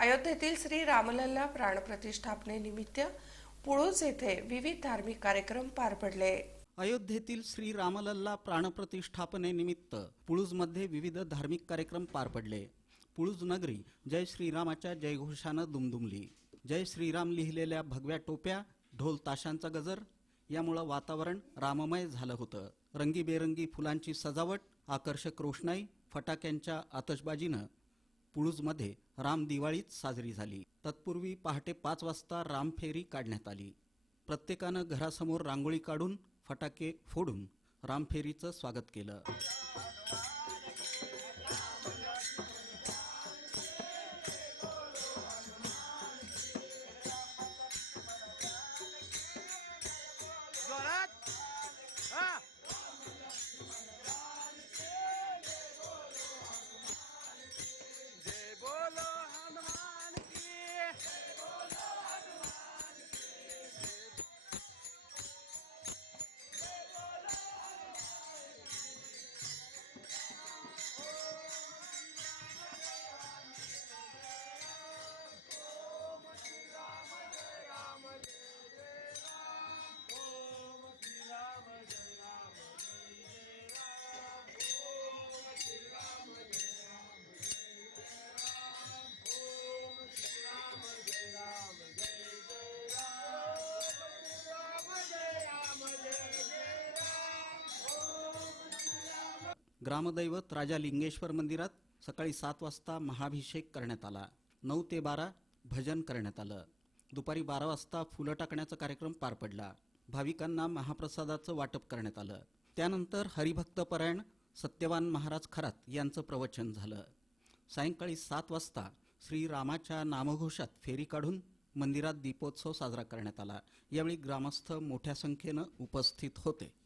अयोध्येतील श्री रामलल्ला प्राणप्रतिष्ठापनेनिमित्त पुळूज येथे विविध धार्मिक कार्यक्रम पार पडले. अयोध्येतील श्री रामलल्ला प्राणप्रतिष्ठापनेनिमित्त पुळूजमध्ये विविध धार्मिक कार्यक्रम पार पडले. पुळूज नगरी जय श्रीरामाच्या जयघोषानं दुमदुमली. जय श्रीराम लिहिलेल्या भगव्या टोप्या ढोल ताशांचा गजर यामुळं वातावरण राममय झालं होतं. रंगीबेरंगी फुलांची सजावट आकर्षक रोषणाई फटाक्यांच्या आतषबाजीनं पुळूजमध्ये राम दिवाळीच साजरी झाली. तत्पूर्वी पहाटे पाच वाजता रामफेरी काढण्यात आली. प्रत्येकानं घरासमोर रांगोळी काढून फटाके फोडून रामफेरीचं स्वागत केलं. ग्रामदैवत राजा लिंगेश्वर मंदिरात सकाळी सात वाजता महाभिषेक करण्यात आला. नऊ ते बारा भजन करण्यात आलं. दुपारी बारा वाजता फुलं टाकण्याचा कार्यक्रम पार पडला. भाविकांना महाप्रसादाचं वाटप करण्यात आलं. त्यानंतर हरिभक्तपरायण सत्यवान महाराज खरात यांचं प्रवचन झालं. सायंकाळी सात वाजता श्रीरामाच्या नामघोषात फेरी काढून मंदिरात दीपोत्सव साजरा करण्यात आला. यावेळी ग्रामस्थ मोठ्या संख्येनं उपस्थित होते.